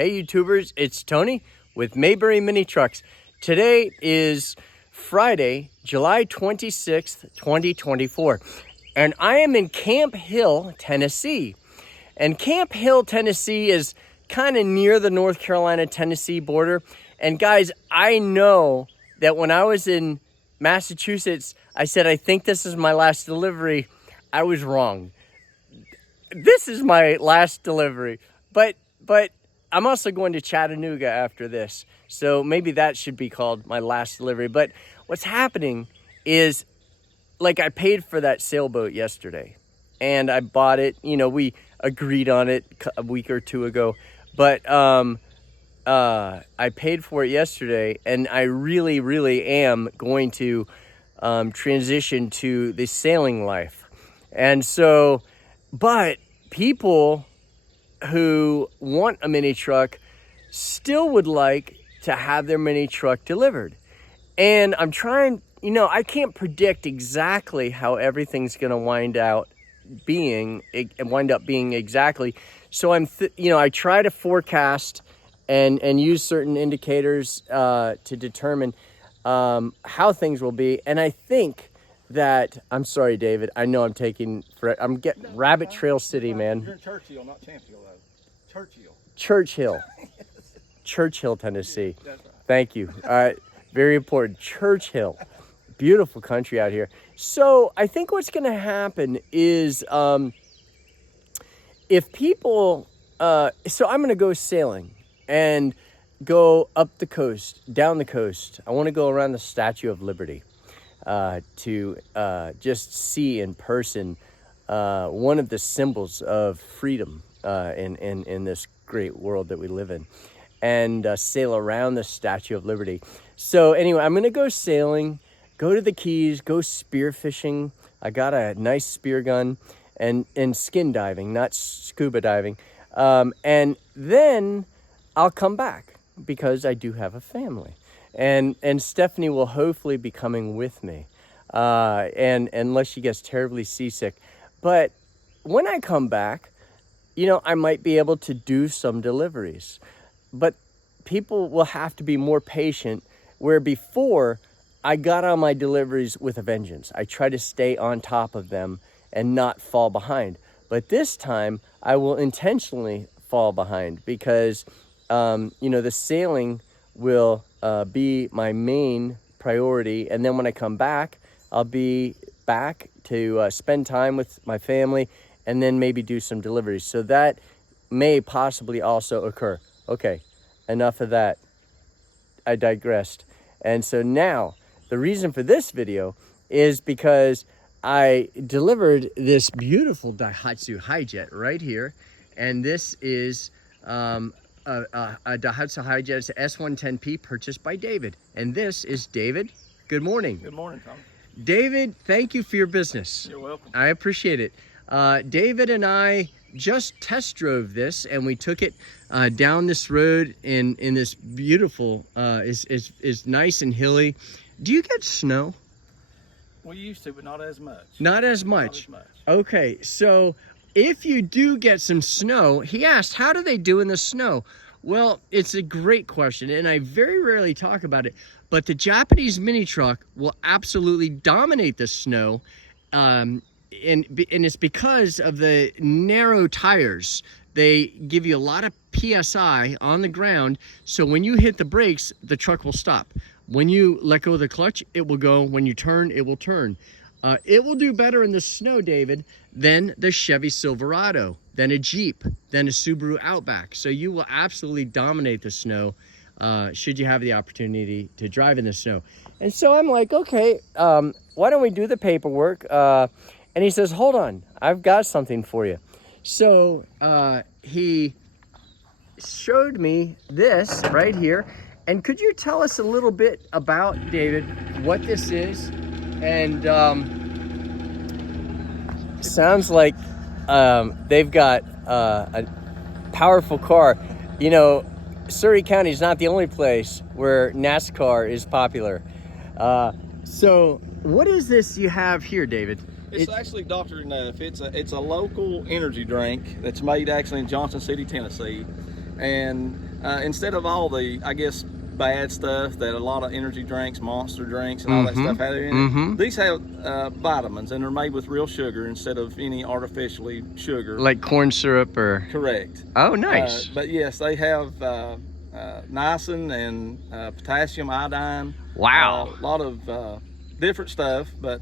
Hey YouTubers, it's Tony with Mayberry Mini Trucks. Today is Friday, July 26th, 2024, and I am in Camp Hill, Tennessee. And Camp Hill, Tennessee is kind of near the North Carolina-Tennessee border. And guys, I know that when I was in Massachusetts, I said, I think this is my last delivery. I was wrong. This is my last delivery, but I'm also going to Chattanooga after this, so maybe that should be called my last delivery. But what's happening is, like, I paid for that sailboat yesterday, and I bought it. You know, we agreed on it a week or two ago, but I paid for it yesterday, and I really am going to transition to the sailing life. And so, but people who want a mini truck still would like to have their mini truck delivered. And I'm trying, you know, I can't predict exactly how everything's going to wind up being exactly. So I try to forecast and use certain indicators to determine how things will be. And I think that, I'm sorry, David, I know I'm getting Rabbit Trail City, man. You're in Churchill, not Champville, though. Churchill, Churchill, Tennessee. That's right. Thank you. All right, very important. Churchill, beautiful country out here. So I think what's going to happen is if people, so I'm going to go sailing and go up the coast, down the coast. I want to go around the Statue of Liberty to just see in person one of the symbols of freedom in this great world that we live in, and sail around the Statue of Liberty. So anyway, I'm going to go sailing, go to the Keys, go spear fishing. I got a nice spear gun, and skin diving, not scuba diving. And then I'll come back because I do have a family. And Stephanie will hopefully be coming with me, and unless she gets terribly seasick. But when I come back, you know, I might be able to do some deliveries. But people will have to be more patient, where before I got on my deliveries with a vengeance. I try to stay on top of them and not fall behind. But this time I will intentionally fall behind because, the sailing will be my main priority. And then when I come back, I'll be back to spend time with my family and then maybe do some deliveries. So that may possibly also occur. Okay, enough of that. I digressed. And so now the reason for this video is because I delivered this beautiful Daihatsu Hi-Jet right here. And this is a Daihatsu Hi-Jet. It's an S110P purchased by David. And this is David. Good morning. Good morning, Tom. David, thank you for your business. You're welcome. I appreciate it. David and I just test drove this, and we took it down this road in this beautiful, is nice and hilly. Do you get snow? We used to, but not as much. Not as much? Not as much. Okay, so if you do get some snow, he asked, how do they do in the snow? Well, it's a great question, and I very rarely talk about it, but the Japanese mini truck will absolutely dominate the snow, and it's because of the narrow tires. They give you a lot of PSI on the ground, so when you hit the brakes, the truck will stop. When you let go of the clutch, it will go. When you turn, it will turn. It will do better in the snow, David, than the Chevy Silverado, than a Jeep, than a Subaru Outback. So you will absolutely dominate the snow should you have the opportunity to drive in the snow. And so I'm like, okay, why don't we do the paperwork? And he says, hold on, I've got something for you. So he showed me this right here. And could you tell us a little bit about, David, what this is? And sounds like they've got a powerful car. You know, Surrey County is not the only place where NASCAR is popular. So what is this you have here, David? It's actually Dr. Enough. It's a local energy drink that's made actually in Johnson City, Tennessee. And instead of all the, I guess, bad stuff that a lot of energy drinks, Monster drinks, and all that stuff have in it, these have vitamins, and they're made with real sugar instead of any artificially sugar. Like corn syrup or? Correct. Oh, nice. But yes, they have niacin and potassium, iodine. Wow. A lot of different stuff, but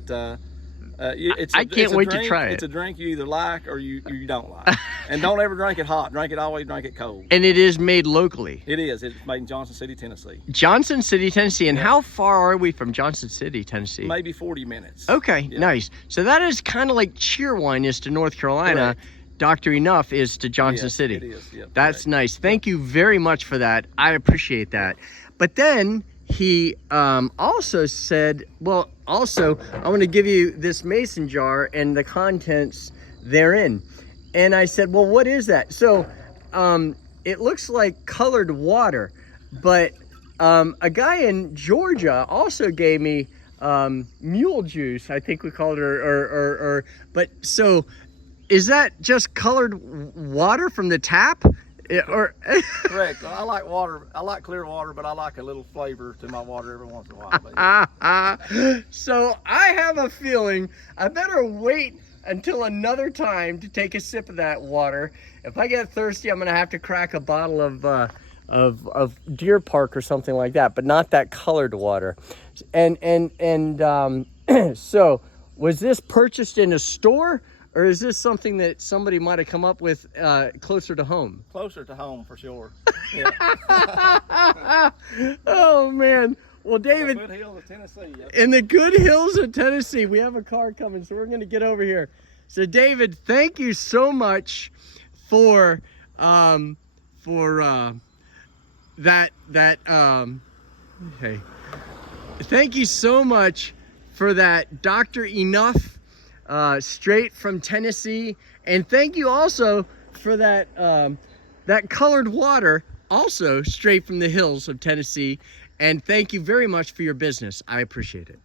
I can't wait to try it. It's a drink you either like or you don't like. And don't ever drink it hot. Always drink it cold. And it is made locally. It is. It's made in Johnson City, Tennessee. Johnson City, Tennessee. And how far are we from Johnson City, Tennessee? Maybe 40 minutes. Okay, nice. So that is kind of like Cheerwine is to North Carolina. Correct. Dr. Enough is to Johnson City. It is. Yep, that's correct. Nice. Thank you very much for that. I appreciate that. But then he also said, well, also, I'm going to give you this mason jar and the contents therein. And I said, well, what is that? So it looks like colored water, but a guy in Georgia also gave me mule juice, I think we called it, but so is that just colored water from the tap? Or Correct. I like water. I like clear water, but I like a little flavor to my water every once in a while. So I have a feeling I better wait until another time to take a sip of that water. If I get thirsty, I'm gonna have to crack a bottle of Deer Park or something like that, but not that colored water. And so was this purchased in a store? Or is this something that somebody might have come up with closer to home? Closer to home, for sure. Yeah. Oh, man. Well, David, Good Hills of Tennessee. Yep. In the good hills of Tennessee, we have a car coming, so we're going to get over here. So, David, thank you so much for that. Hey, thank you so much for that, Dr. Enough. Straight from Tennessee, and thank you also for that that colored water, also straight from the hills of Tennessee. And thank you very much for your business. I appreciate it.